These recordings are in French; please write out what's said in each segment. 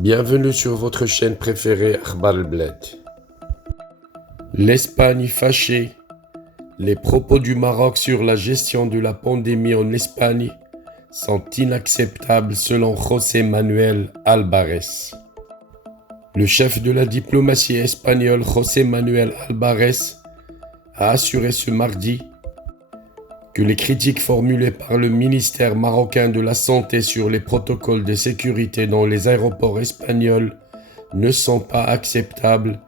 Bienvenue sur votre chaîne préférée Akhbar al-Bled. L'Espagne fâchée. Les propos du Maroc sur la gestion de la pandémie en Espagne sont inacceptables selon José Manuel Álvarez. Le chef de la diplomatie espagnole José Manuel Álvarez a assuré ce mardi que les critiques formulées par le ministère marocain de la Santé sur les protocoles de sécurité dans les aéroports espagnols ne sont pas acceptables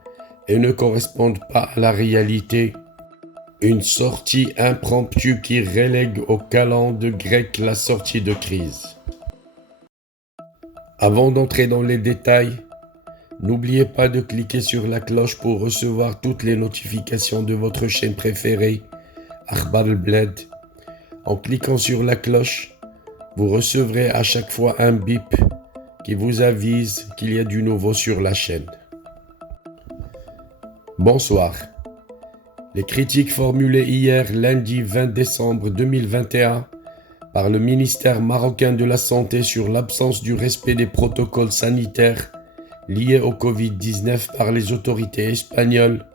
et ne correspondent pas à la réalité. Une sortie impromptue qui relègue au calende grec la sortie de crise. Avant d'entrer dans les détails, n'oubliez pas de cliquer sur la cloche pour recevoir toutes les notifications de votre chaîne préférée, Akhbar al-Bled. En cliquant sur la cloche, vous recevrez à chaque fois un bip qui vous avise qu'il y a du nouveau sur la chaîne. Bonsoir. Les critiques formulées hier, lundi 20 décembre 2021, par le ministère marocain de la Santé sur l'absence du respect des protocoles sanitaires liés au Covid-19 par les autorités espagnoles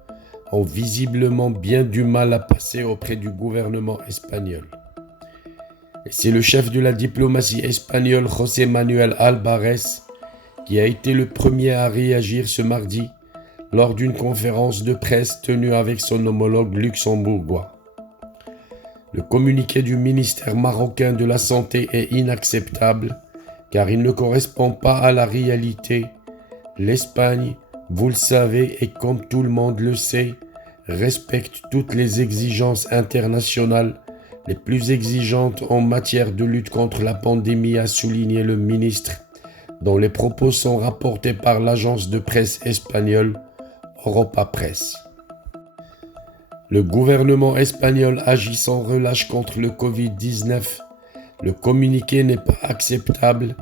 ont visiblement bien du mal à passer auprès du gouvernement espagnol. Et c'est le chef de la diplomatie espagnole, José Manuel Álvarez, qui a été le premier à réagir ce mardi lors d'une conférence de presse tenue avec son homologue luxembourgeois. Le communiqué du ministère marocain de la Santé est inacceptable car il ne correspond pas à la réalité. L'Espagne, vous le savez et comme tout le monde le sait, respecte toutes les exigences internationales les plus exigeantes en matière de lutte contre la pandémie, a souligné le ministre, dont les propos sont rapportés par l'agence de presse espagnole Europa Press. Le gouvernement espagnol agit sans relâche contre le Covid-19. Le communiqué n'est pas acceptable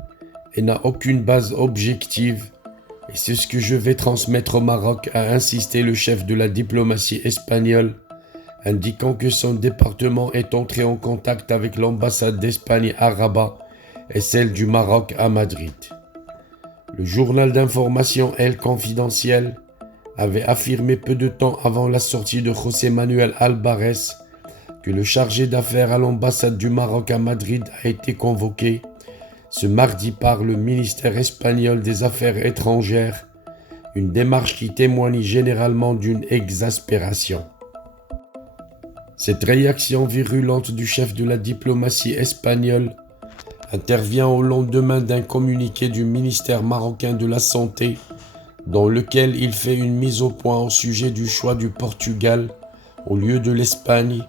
et n'a aucune base objective. Et c'est ce que je vais transmettre au Maroc, a insisté le chef de la diplomatie espagnole, indiquant que son département est entré en contact avec l'ambassade d'Espagne à Rabat et celle du Maroc à Madrid. Le journal d'information El Confidencial avait affirmé peu de temps avant la sortie de José Manuel Álvarez que le chargé d'affaires à l'ambassade du Maroc à Madrid a été convoqué ce mardi par le ministère espagnol des Affaires étrangères, une démarche qui témoigne généralement d'une exaspération. Cette réaction virulente du chef de la diplomatie espagnole intervient au lendemain d'un communiqué du ministère marocain de la Santé dans lequel il fait une mise au point au sujet du choix du Portugal au lieu de l'Espagne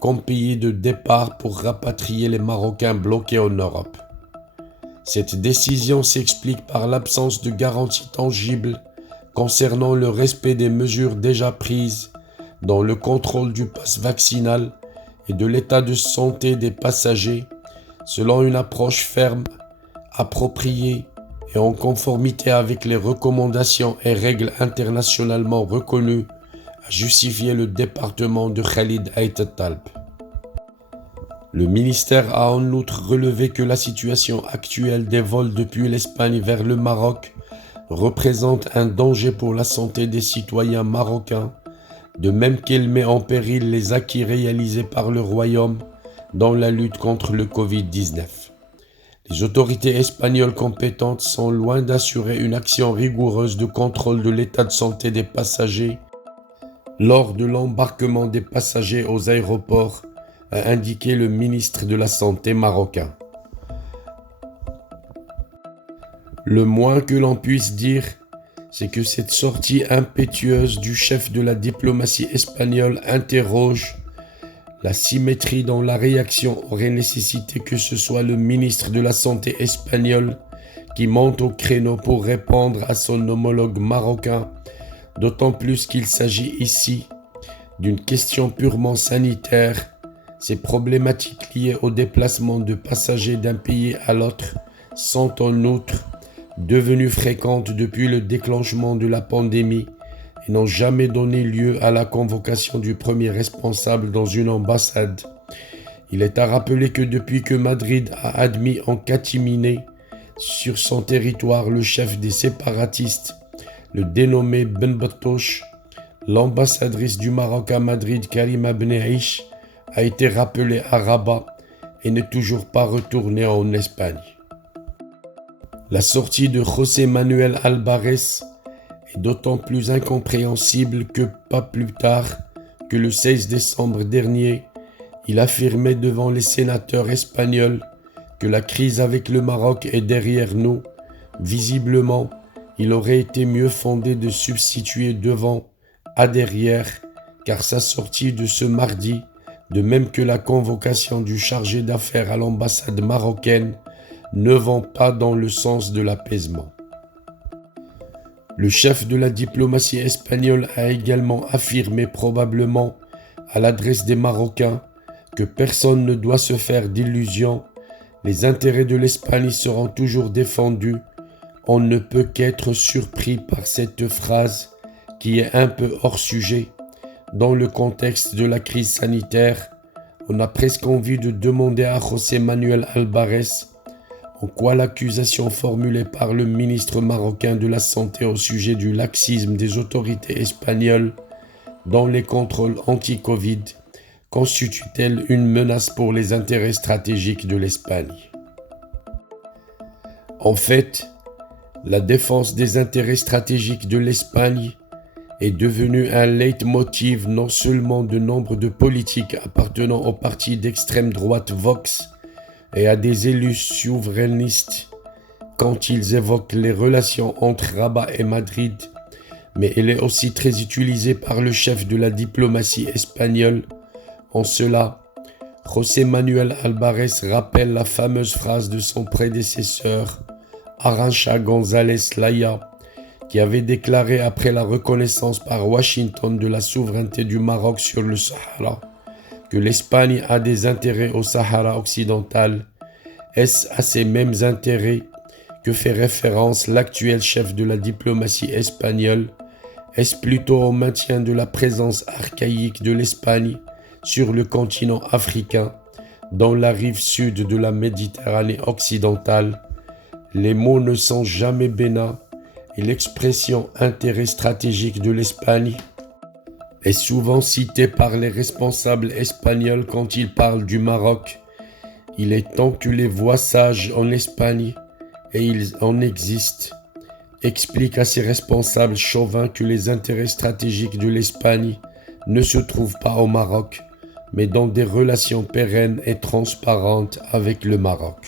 comme pays de départ pour rapatrier les Marocains bloqués en Europe. Cette décision s'explique par l'absence de garanties tangibles concernant le respect des mesures déjà prises dans le contrôle du pass vaccinal et de l'état de santé des passagers, selon une approche ferme, appropriée et en conformité avec les recommandations et règles internationalement reconnues, a justifié le département de Khalid Aït-Talb. Le ministère a en outre relevé que la situation actuelle des vols depuis l'Espagne vers le Maroc représente un danger pour la santé des citoyens marocains, de même qu'elle met en péril les acquis réalisés par le Royaume dans la lutte contre le Covid-19. Les autorités espagnoles compétentes sont loin d'assurer une action rigoureuse de contrôle de l'état de santé des passagers lors de l'embarquement des passagers aux aéroports, a indiqué le ministre de la Santé marocain. Le moins que l'on puisse dire, c'est que cette sortie impétueuse du chef de la diplomatie espagnole interroge. La symétrie dans la réaction aurait nécessité que ce soit le ministre de la Santé espagnol qui monte au créneau pour répondre à son homologue marocain, d'autant plus qu'il s'agit ici d'une question purement sanitaire. Ces problématiques liées au déplacement de passagers d'un pays à l'autre sont en outre devenues fréquentes depuis le déclenchement de la pandémie et n'ont jamais donné lieu à la convocation du premier responsable dans une ambassade. Il est à rappeler que depuis que Madrid a admis en catimini sur son territoire le chef des séparatistes, le dénommé Ben Battouche. L'ambassadrice du Maroc à Madrid, Karima Benaish, a été rappelée à Rabat et n'est toujours pas retournée en Espagne. La sortie de José Manuel Albares est d'autant plus incompréhensible que pas plus tard que le 16 décembre dernier, il affirmait devant les sénateurs espagnols que la crise avec le Maroc est derrière nous. Visiblement, il aurait été mieux fondé de substituer devant à derrière, car sa sortie de ce mardi, de même que la convocation du chargé d'affaires à l'ambassade marocaine, ne vont pas dans le sens de l'apaisement. Le chef de la diplomatie espagnole a également affirmé probablement à l'adresse des Marocains que personne ne doit se faire d'illusions, les intérêts de l'Espagne seront toujours défendus. On ne peut qu'être surpris par cette phrase qui est un peu hors sujet. Dans le contexte de la crise sanitaire, on a presque envie de demander à José Manuel Albares en quoi l'accusation formulée par le ministre marocain de la Santé au sujet du laxisme des autorités espagnoles dans les contrôles anti-Covid constitue-t-elle une menace pour les intérêts stratégiques de l'Espagne. En fait, la défense des intérêts stratégiques de l'Espagne est devenue un leitmotiv non seulement de nombre de politiques appartenant au parti d'extrême droite Vox et à des élus souverainistes quand ils évoquent les relations entre Rabat et Madrid, mais elle est aussi très utilisée par le chef de la diplomatie espagnole. En cela, José Manuel Albares rappelle la fameuse phrase de son prédécesseur, Arantxa González Laya, qui avait déclaré après la reconnaissance par Washington de la souveraineté du Maroc sur le Sahara que l'Espagne a des intérêts au Sahara occidental. Est-ce à ces mêmes intérêts que fait référence l'actuel chef de la diplomatie espagnole? Est-ce plutôt au maintien de la présence archaïque de l'Espagne sur le continent africain, dans la rive sud de la Méditerranée occidentale? Les mots ne sont jamais bénins et l'expression « intérêt stratégique de l'Espagne » est souvent citée par les responsables espagnols quand ils parlent du Maroc. Il est temps que les voix sages en Espagne, et il en existe, expliquent à ces responsables chauvins que les intérêts stratégiques de l'Espagne ne se trouvent pas au Maroc, mais dans des relations pérennes et transparentes avec le Maroc.